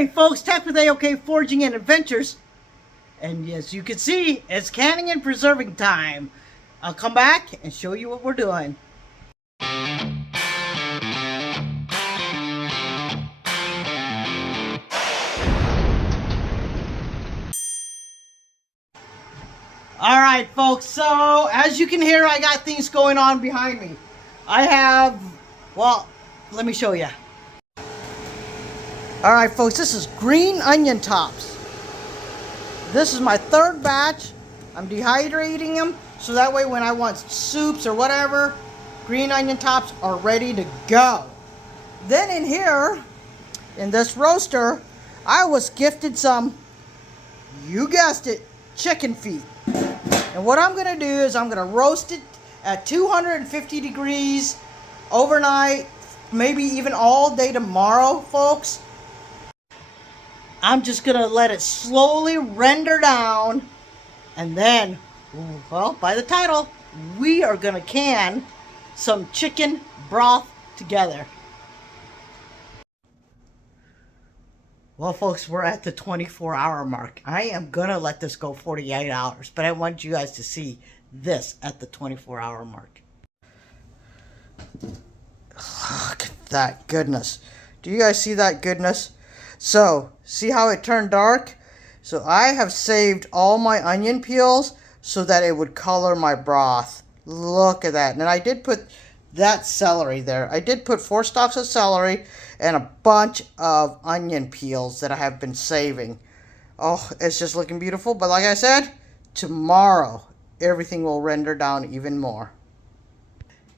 morning, folks. Tech with A-OK Foraging and Adventures. And as you can see, it's canning and preserving time. I'll come back and show you what we're doing. Alright, folks, so as you can hear, I got things going on behind me. I have, well, let me show you. Alright, folks, this is green onion tops. This is my third batch. I'm dehydrating them so that way when I want soups or whatever, green onion tops are ready to go. Then in here, in this roaster, I was gifted some, you guessed it, chicken feet. And what I'm going to do is I'm going to roast it at 250 degrees overnight, maybe even all day tomorrow, folks. I'm just going to let it slowly render down. And then, well, by the title, we are going to can some chicken broth together. Well, folks, we're at the 24-hour mark. I am going to let this go 48 hours, but I want you guys to see this at the 24-hour mark. Look at that goodness. Do you guys see that goodness? So, see how it turned dark? So I have saved all my onion peels so that it would color my broth. Look at that. And I did put that celery there. I did put 4 stalks of celery and a bunch of onion peels that I have been saving. Oh, it's just looking beautiful. But like I said, tomorrow everything will render down even more.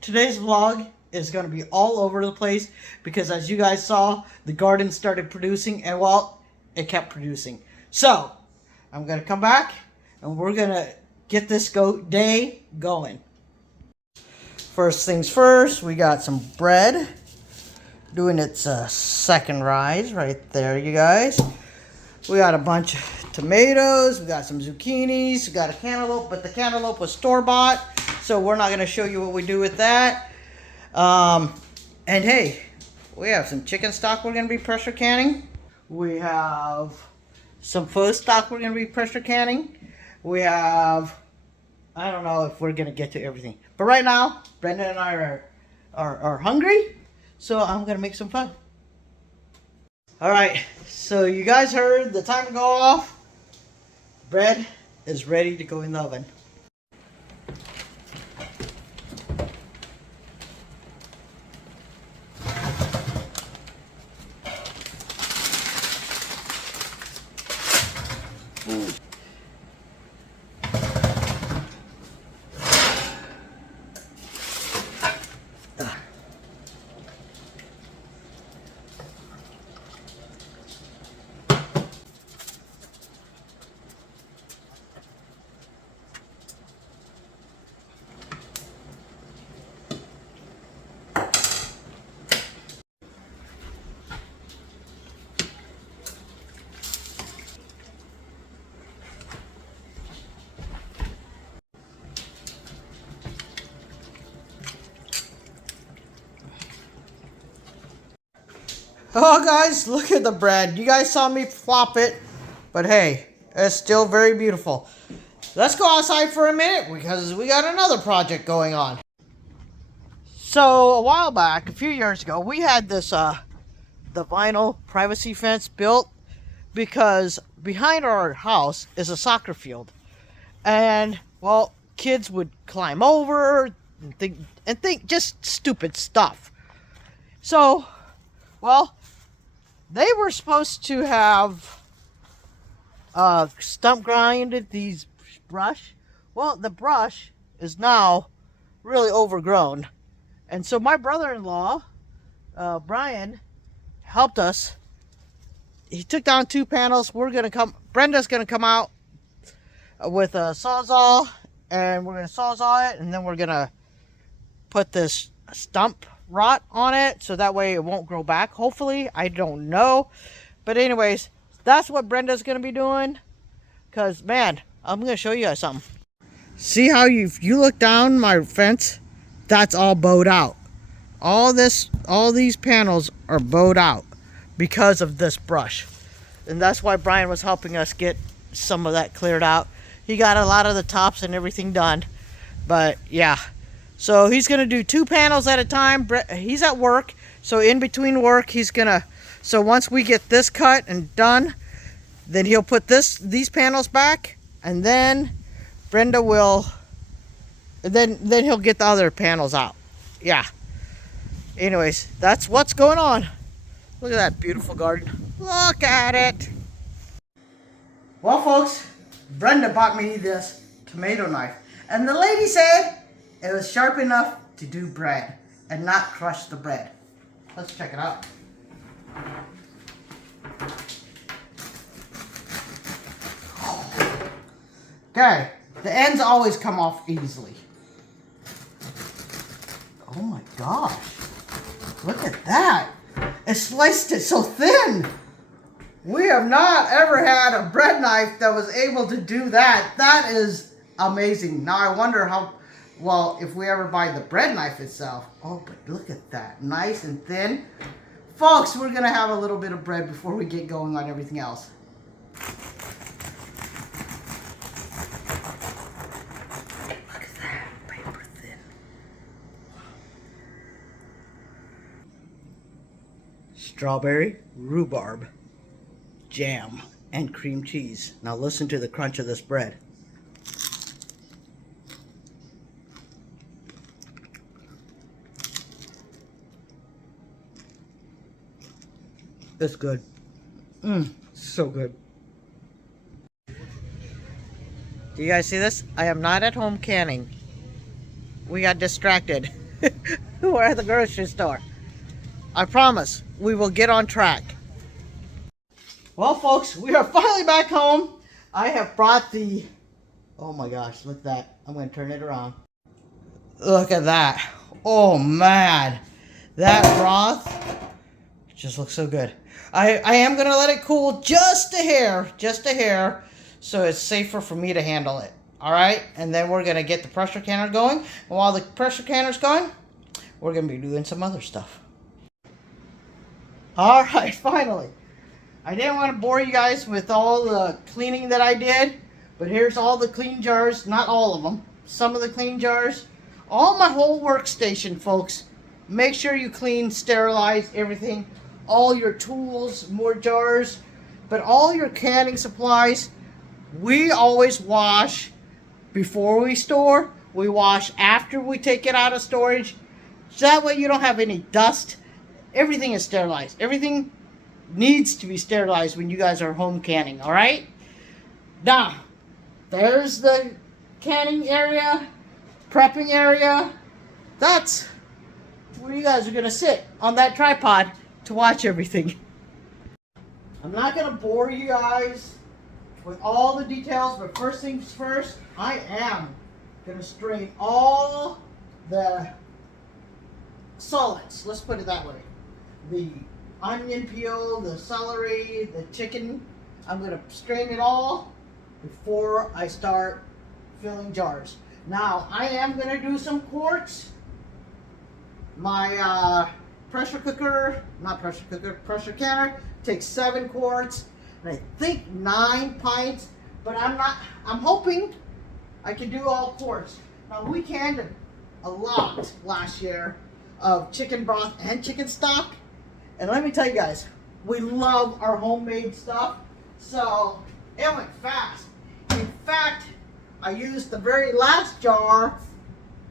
Today's vlog is going to be all over the place because as you guys saw, the garden started producing and well, it kept producing. So, I'm going to come back and we're going to get this day going. First things first, we got some bread doing its second rise right there, you guys. We got a bunch of tomatoes, we got some zucchinis, we got a cantaloupe, but the cantaloupe was store-bought, so we're not going to show you what we do with that. And hey, we have some chicken stock we're going to be pressure canning. We have some pho stock we're going to be pressure canning. We have, I don't know if we're going to get to everything. But right now, Brenda and I are hungry. So I'm going to make some fun. Alright, so you guys heard the timer go off. Bread is ready to go in the oven. Oh guys, look at the bread. You guys saw me flop it, but hey, it's still very beautiful. Let's go outside for a minute because we got another project going on. So a while back, a few years ago, we had this the vinyl privacy fence built because behind our house is a soccer field. And well, kids would climb over and think just stupid stuff. So, well, they were supposed to have stump grinded these brush. Well, the brush is now really overgrown. And so my brother-in-law, Brian, helped us. He took down 2 panels. Brenda's going to come out with a Sawzall. And we're going to Sawzall it. And then we're going to put this stump rot on it so that way it won't grow back, hopefully. I don't know, but anyways, that's what Brenda's gonna be doing because man, I'm gonna show you guys something. See how you look down my fence, that's all bowed out. All these panels are bowed out because of this brush. and that's why Brian was helping us get some of that cleared out. He got a lot of the tops and everything done. But yeah, so he's gonna do 2 panels at a time. He's at work, so in between work he's gonna, so once we get this cut and done, then he'll put these panels back, and then Brenda will, then he'll get the other panels out. Yeah, anyways, that's what's going on. Look at that beautiful garden. Look at it. Well, folks, Brenda bought me this tomato knife, and the lady said it was sharp enough to do bread and not crush the bread. Let's check it out. Okay, the ends always come off easily. Oh my gosh, look at that. It sliced it so thin. We have not ever had a bread knife that was able to do that. That is amazing. Now I wonder how, well, if we ever buy the bread knife itself. Oh, but look at that, nice and thin. Folks, we're gonna have a little bit of bread before we get going on everything else. Look at that, paper thin. Strawberry rhubarb jam and cream cheese. Now listen to the crunch of this bread. It's good. So good. Do you guys see this? I am not at home canning. We got distracted. We're at the grocery store. I promise we will get on track. Well, folks, we are finally back home. I have brought the, oh my gosh, look at that. I'm going to turn it around. Look at that. Oh man, that broth just looks so good. I am going to let it cool just a hair, so it's safer for me to handle it. All right, and then we're going to get the pressure canner going. And while the pressure canner's going, we're going to be doing some other stuff. All right, finally. I didn't want to bore you guys with all the cleaning that I did, but here's all the clean jars. Not all of them. Some of the clean jars. All my whole workstation, folks. Make sure you clean, sterilize everything. All your tools, more jars. But all your canning supplies, we always wash before we store. We wash after we take it out of storage. So that way you don't have any dust. Everything is sterilized. Everything needs to be sterilized when you guys are home canning, all right? Now, there's the canning area, prepping area. That's where you guys are going to sit on that tripod to watch everything. I'm not going to bore you guys with all the details, but first things first, I am going to strain all the solids, let's put it that way. The onion peel, the celery, the chicken. I'm going to strain it all before I start filling jars. Now, I am going to do some quarts. My pressure canner takes 7 quarts, and I think 9 pints, but I'm hoping I can do all quarts. Now, we canned a lot last year of chicken broth and chicken stock. And let me tell you guys, we love our homemade stuff, so it went fast. In fact, I used the very last jar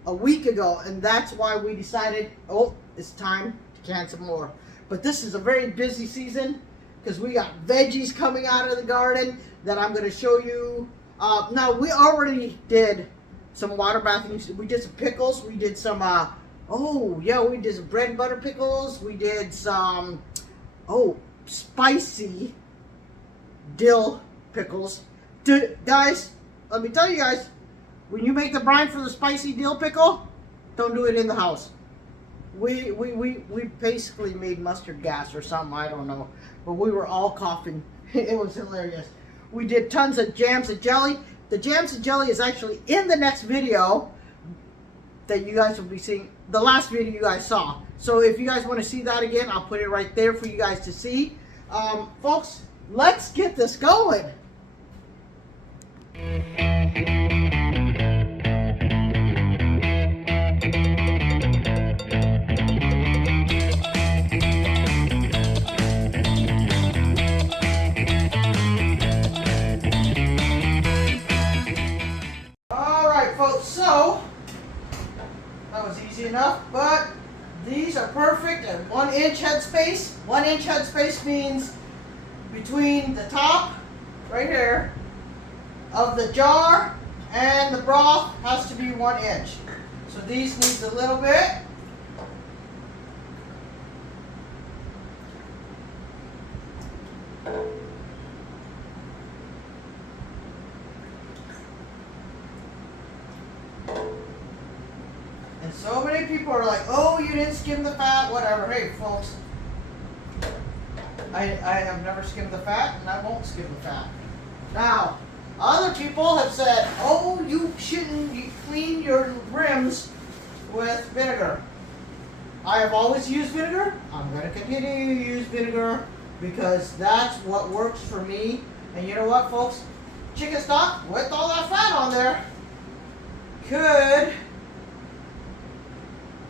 a week ago, and that's why we decided, oh, it's time to can some more. But this is a very busy season because we got veggies coming out of the garden that I'm going to show you. Now, we already did some water bathing. We did some pickles. We did some we did some bread and butter pickles. We did some, spicy dill pickles. Guys, let me tell you guys, when you make the brine for the spicy dill pickle, don't do it in the house. We basically made mustard gas or something, I don't know. But we were all coughing. It was hilarious. We did tons of jams and jelly. The jams and jelly is actually in the next video that you guys will be seeing, the last video you guys saw. So if you guys want to see that again, I'll put it right there for you guys to see. Folks, let's get this going. Alright folks, so that was easy enough, but these are perfect at 1 inch headspace. 1 inch headspace means between the top, right here, of the jar and the broth has to be 1 inch. So these needs a little bit. And so many people are like, oh, you didn't skim the fat, whatever. Hey, folks, I have never skimmed the fat, and I won't skim the fat. Now, other people have said, oh, you shouldn't clean your rims with vinegar. I have always used vinegar. I'm going to continue to use vinegar because that's what works for me. And you know what, folks? Chicken stock with all that fat on there could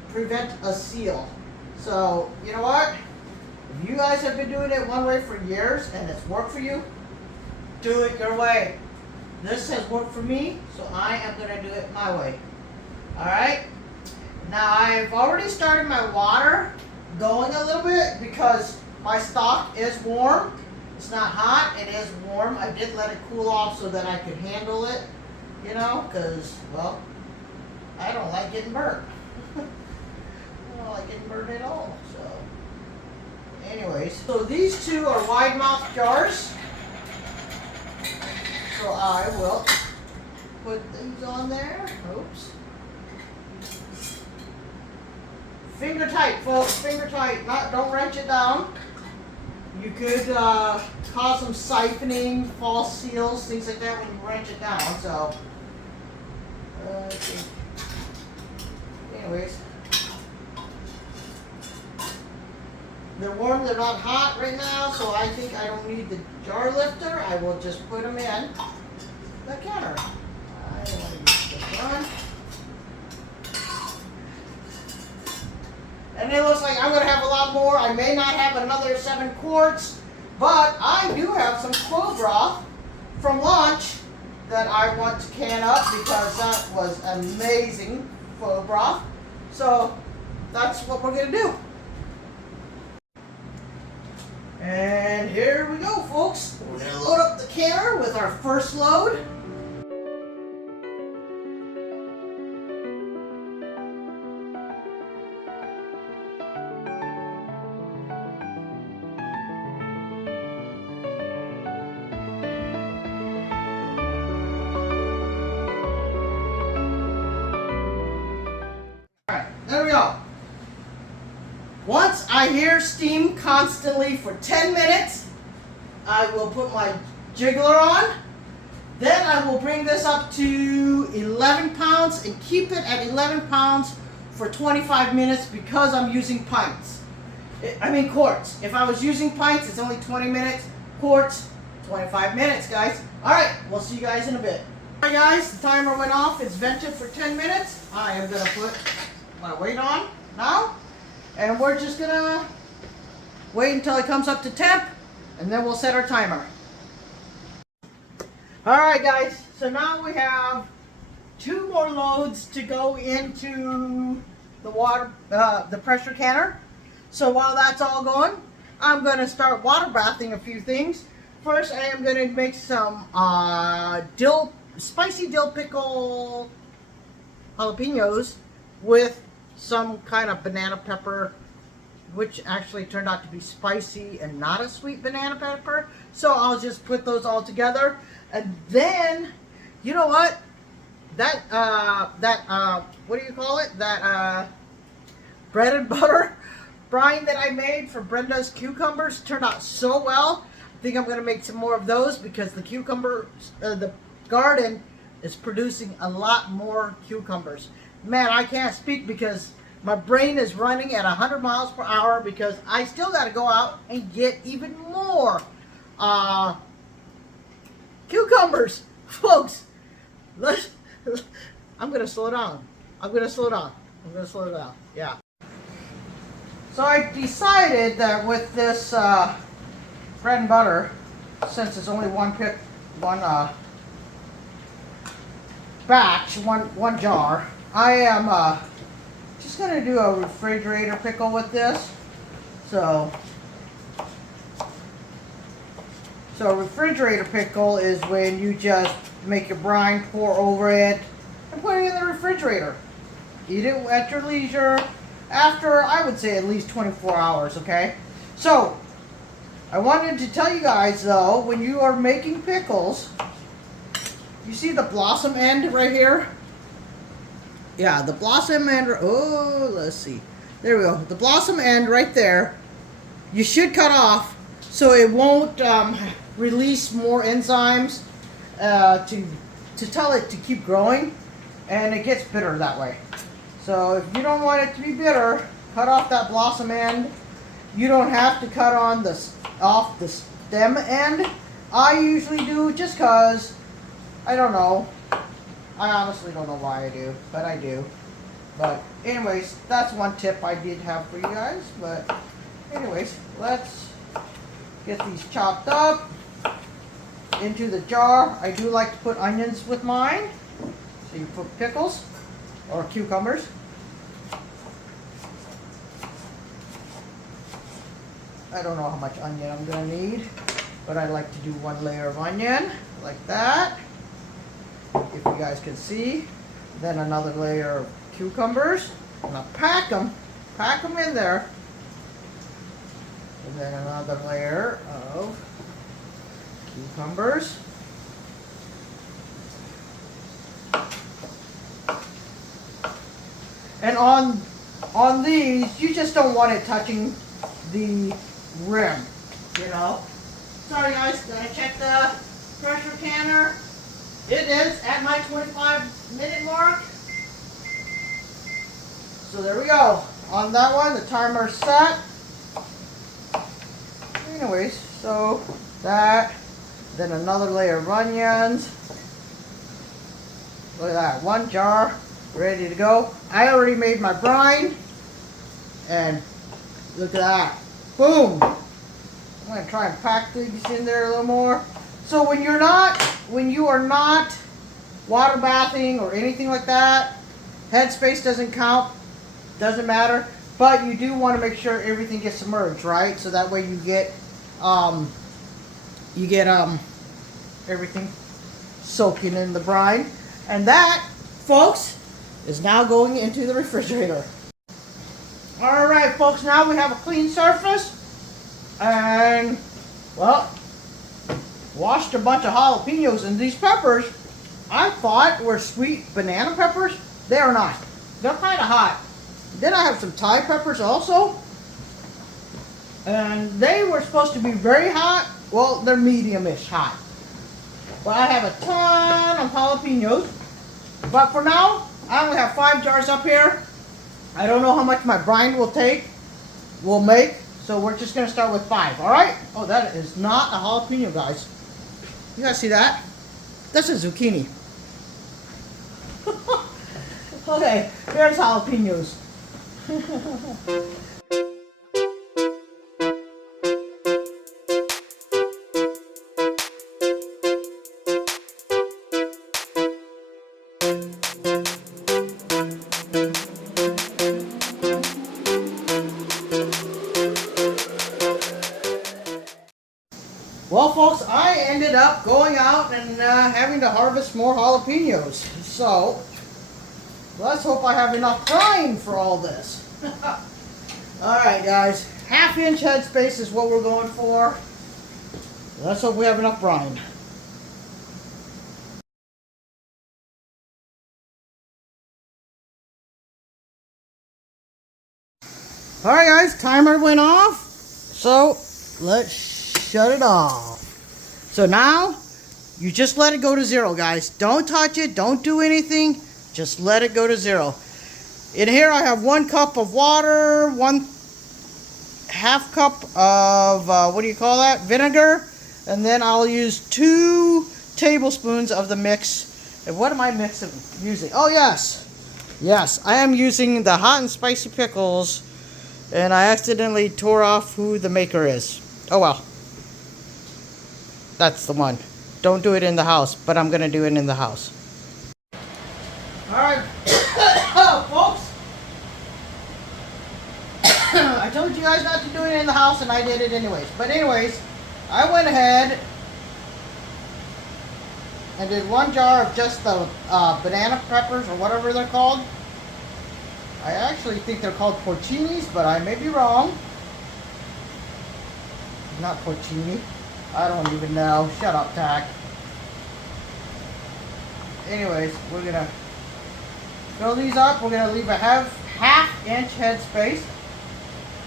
prevent a seal. So, you know what? If you guys have been doing it one way for years and it's worked for you, do it your way. This has worked for me, so I am going to do it my way. Alright? Now, I've already started my water going a little bit because my stock is warm. It's not hot, it is warm. I did let it cool off so that I could handle it, you know, because, well, I don't like getting burnt. I don't like getting burnt at all, so. Anyways, so these two are wide mouth jars. So I will put these on there. Oops. Finger tight, folks. Finger tight. Don't wrench it down. You could cause some siphoning, false seals, things like that when you wrench it down. So, anyways, they're warm. They're not hot right now, so I think I don't need the jar lifter. I will just put them in the counter. I want to use this one. And it looks like I'm going to have a lot more. I may not have another 7 quarts, but I do have some clove broth from lunch that I want to can up because that was amazing clove broth. So that's what we're going to do. And here we go, folks. We're going to load up the canner with our first load. Alright, there we go. Once I hear steam constantly for 10 minutes, I will put my jiggler on. Then I will bring this up to 11 pounds and keep it at 11 pounds for 25 minutes because I'm using pints. Quarts. If I was using pints, it's only 20 minutes. Quarts, 25 minutes, guys. Alright, we'll see you guys in a bit. Alright guys, the timer went off. It's vented for 10 minutes. I am going to put my weight on now. And we're just going to wait until it comes up to temp. And then we'll set our timer. Alright guys, so now we have 2 more loads to go into the water, the pressure canner. So while that's all going, I'm going to start water bathing a few things. First, I am going to make some spicy dill pickle jalapenos with some kind of banana pepper, which actually turned out to be spicy and not a sweet banana pepper. So I'll just put those all together. And then, you know what? What do you call it? That bread and butter brine that I made for Brenda's cucumbers turned out so well. I think I'm going to make some more of those because the cucumbers, the garden is producing a lot more cucumbers. Man, I can't speak because my brain is running at 100 miles per hour because I still got to go out and get even more Uh, Cucumbers, folks. I'm gonna slow down. I'm gonna slow down. Yeah. So I decided that with this bread and butter, since it's only one batch, one jar, I am just gonna do a refrigerator pickle with this. So a refrigerator pickle is when you just make your brine, pour over it, and put it in the refrigerator. Eat it at your leisure after, I would say, at least 24 hours, okay? So, I wanted to tell you guys, though, when you are making pickles, you see the blossom end right here? Yeah, the blossom end, oh, let's see. There we go. The blossom end right there, you should cut off so it won't release more enzymes to tell it to keep growing, and it gets bitter that way. So if you don't want it to be bitter, cut off that blossom end. You don't have to cut on off the stem end. I usually do just because, I don't know. I honestly don't know why I do, but I do. But anyways, that's one tip I did have for you guys. But anyways, let's get these chopped up into the jar. I do like to put onions with mine. So you put pickles or cucumbers. I don't know how much onion I'm going to need, but I like to do one layer of onion like that, if you guys can see. Then another layer of cucumbers, and I'll pack them in there. And then another layer of cucumbers. And on these, you just don't want it touching the rim, you know. Sorry guys, gotta check the pressure canner. It is at my 25-minute mark. So there we go. On that one, the timer's set. Anyways, so that, then another layer of onions. Look at that, one jar ready to go. I already made my brine, and look at that, boom. I'm gonna try and pack these in there a little more. So when you are not water bathing or anything like that, headspace doesn't count, doesn't matter, but you do want to make sure everything gets submerged, right? So that way you get everything soaking in the brine. And that, folks, is now going into the refrigerator. Alright folks, now we have a clean surface, and well, washed a bunch of jalapenos, and these peppers I thought were sweet banana peppers. They are not. They're kind of hot. Then I have some Thai peppers also, and they were supposed to be very hot. Well, they're medium-ish hot. But I have a ton of jalapenos, but for now I only have 5 jars up here. I don't know how much my brine will make, so we're just going to start with 5, alright? Oh, that is not a jalapeno, guys. You guys see that? That's a zucchini. Okay, here's jalapenos. Well, folks, I ended up going out and having to harvest more jalapenos. So, let's hope I have enough brine for all this. Alright, guys. 1/2-inch headspace is what we're going for. Let's hope we have enough brine. Alright, guys. Timer went off. So, let's shut it off. So now, you just let it go to 0, guys. Don't touch it. Don't do anything. Just let it go to 0. In here, I have 1 cup of water, 1/2 cup of, what do you call that? Vinegar. And then I'll use 2 tablespoons of the mix. And what am I using? Oh, yes. Yes, I am using the hot and spicy pickles. And I accidentally tore off who the maker is. Oh, well. That's the one. Don't do it in the house, but I'm going to do it in the house. Alright, folks. I told you guys not to do it in the house, and I did it anyways. But anyways, I went ahead and did 1 jar of just the banana peppers, or whatever they're called. I actually think they're called porcinis, but I may be wrong. Not porcini. I don't even know. Shut up, Thack. Anyways, we're gonna fill these up. We're gonna leave a half-inch head space.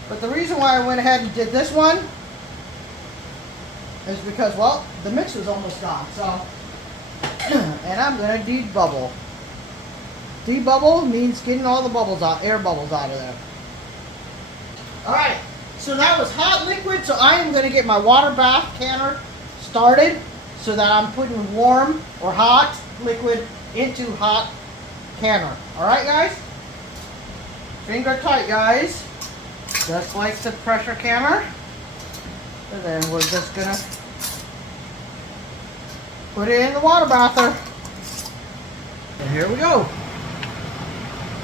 But the reason why I went ahead and did this one is because, well, the mix was almost gone. So, and I'm gonna debubble. Debubble means getting all the bubbles out, air bubbles out of there. All right. So that was hot liquid. So I am gonna get my water bath canner started, so that I'm putting warm or hot liquid into hot canner. All right, guys. Finger tight, guys. Just like the pressure canner. And then we're just gonna put it in the water bather. And here we go.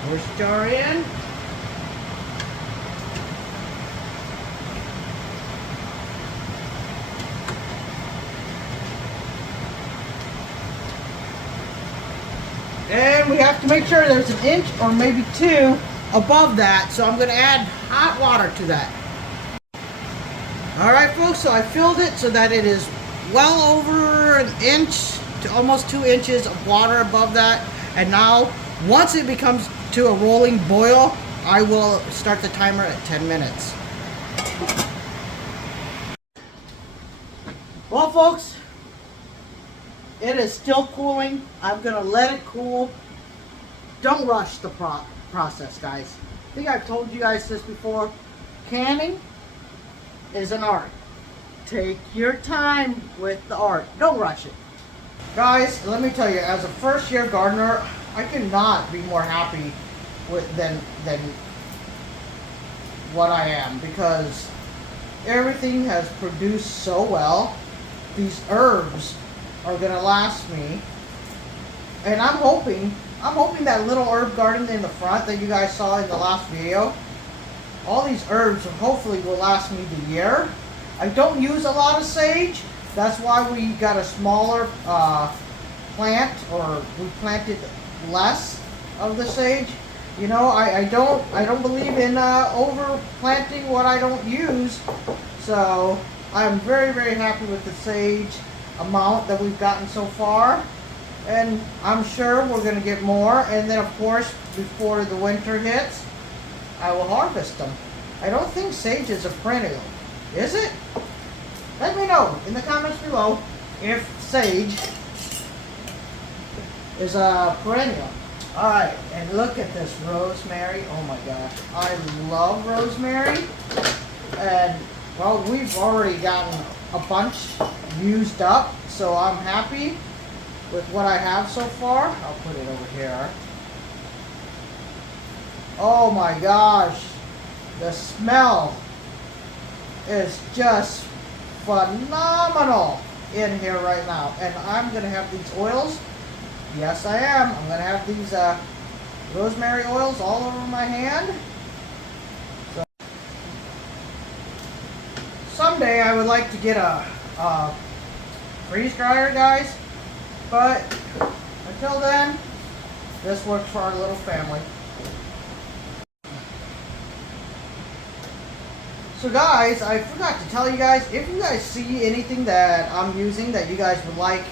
First jar in. And we have to make sure there's 1 inch or maybe 2 above that. So I'm going to add hot water to that. Alright, folks, so I filled it so that it is well over 1 inch to almost 2 inches of water above that. And now, once it becomes to a rolling boil, I will start the timer at 10 minutes. Well, folks, it is still cooling. I'm going to let it cool. Don't rush the process, guys. I think I've told you guys this before. Canning is an art. Take your time with the art. Don't rush it. Guys, let me tell you, as a first-year gardener, I cannot be more happy than what I am, because everything has produced so well. These herbs are gonna last me, and I'm hoping that little herb garden in the front that you guys saw in the last video, all these herbs hopefully will last me the year. I don't use a lot of sage. That's why we got a smaller plant, or we planted less of the sage. You know, I don't believe in over planting what I don't use. So I'm very, very happy with the sage amount that we've gotten so far, and I'm sure we're going to get more. And then, of course, before the winter hits, I will harvest them. I don't think sage is a perennial, is it? Let me know in the comments below if sage is a perennial. Alright, and look at this rosemary. Oh my gosh, I love rosemary. And, well, we've already gotten a bunch used up, so I'm happy with what I have so far. I'll put it over here. Oh my gosh, the smell is just phenomenal in here right now. And I'm going to have these oils. Yes, I am. I'm going to have these rosemary oils all over my hand. So, someday I would like to get a freeze dryer, guys. But until then, this works for our little family. So guys, I forgot to tell you guys, if you guys see anything that I'm using that you guys would like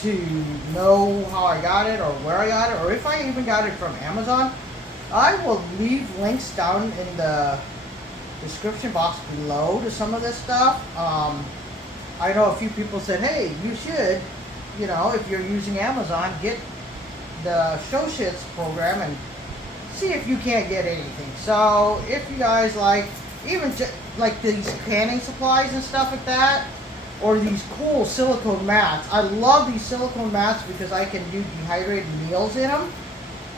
to know how I got it, or where I got it, or if I even got it from Amazon, I will leave links down in the description box below to some of this stuff. I know a few people said, hey, you should, you know, if you're using Amazon, get the Show Shits program and see if you can't get anything. So if you guys like, even like these canning supplies and stuff like that, or these cool silicone mats. I love these silicone mats because I can do dehydrated meals in them,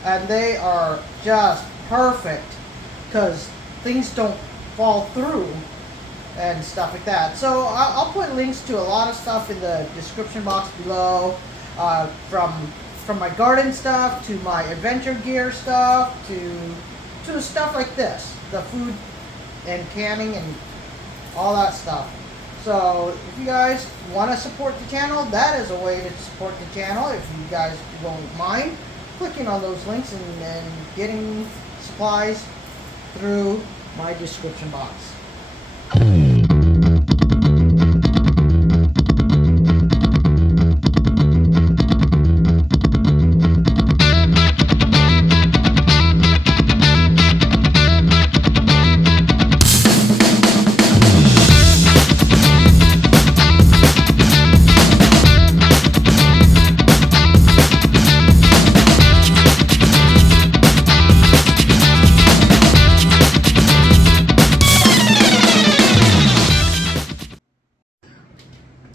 and they are just perfect because things don't fall through and stuff like that. So I'll put links to a lot of stuff in the description box below, from my garden stuff to my adventure gear stuff to stuff like this, the food and canning and all that stuff. So if you guys want to support the channel, that is a way to support the channel. If you guys don't mind clicking on those links and getting supplies through my description box.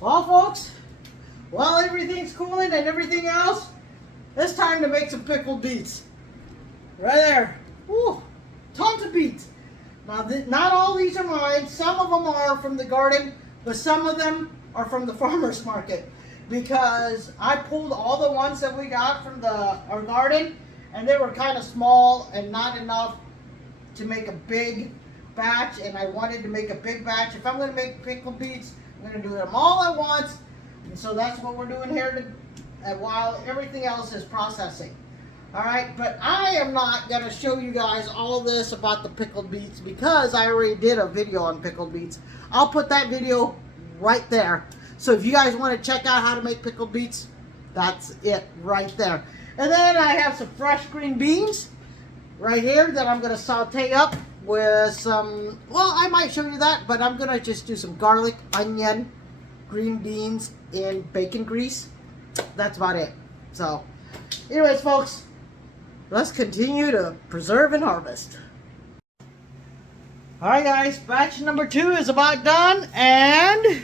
Well, folks, while everything's cooling and everything else, it's time to make some pickled beets. Right there. Woo, tons of beets. Now, not all these are mine. Some of them are from the garden, but some of them are from the farmer's market, because I pulled all the ones that we got from our garden, and they were kind of small and not enough to make a big batch, and I wanted to make a big batch. If I'm going to make pickled beets, I'm going to do them all at once, and so that's what we're doing here while everything else is processing. Alright, but I am not going to show you guys all this about the pickled beets because I already did a video on pickled beets. I'll put that video right there. So if you guys want to check out how to make pickled beets, that's it right there. And then I have some fresh green beans right here that I'm going to saute up with some, well, I might show you that, but I'm going to just do some garlic, onion, green beans, and bacon grease. That's about it. So, anyways, folks, let's continue to preserve and harvest. Alright guys, batch number 2 is about done, and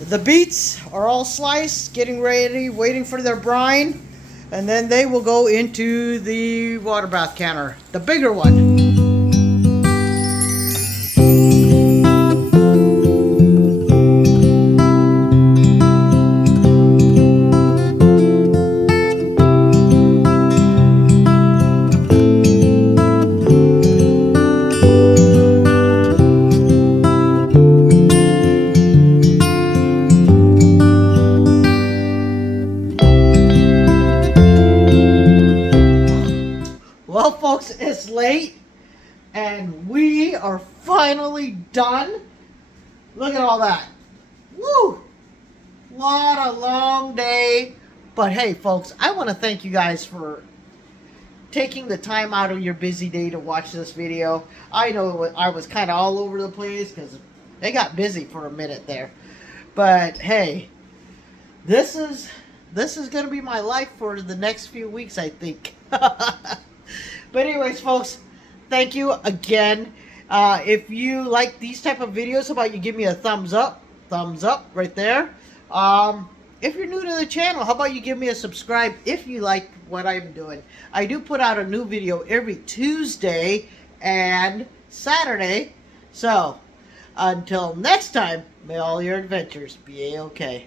the beets are all sliced, getting ready, waiting for their brine, and then they will go into the water bath canner, the bigger one. Well, folks, it's late, and we are finally done. Look at all that. Woo! What a long day. But hey, folks, I want to thank you guys for taking the time out of your busy day to watch this video. I know I was kind of all over the place because it got busy for a minute there. But hey, this is going to be my life for the next few weeks, I think. But anyways, folks, thank you again. If you like these type of videos, how about you give me a thumbs up right there. If you're new to the channel, how about you give me a subscribe if you like what I'm doing. I do put out a new video every Tuesday and Saturday. So, until next time, may all your adventures be A-okay.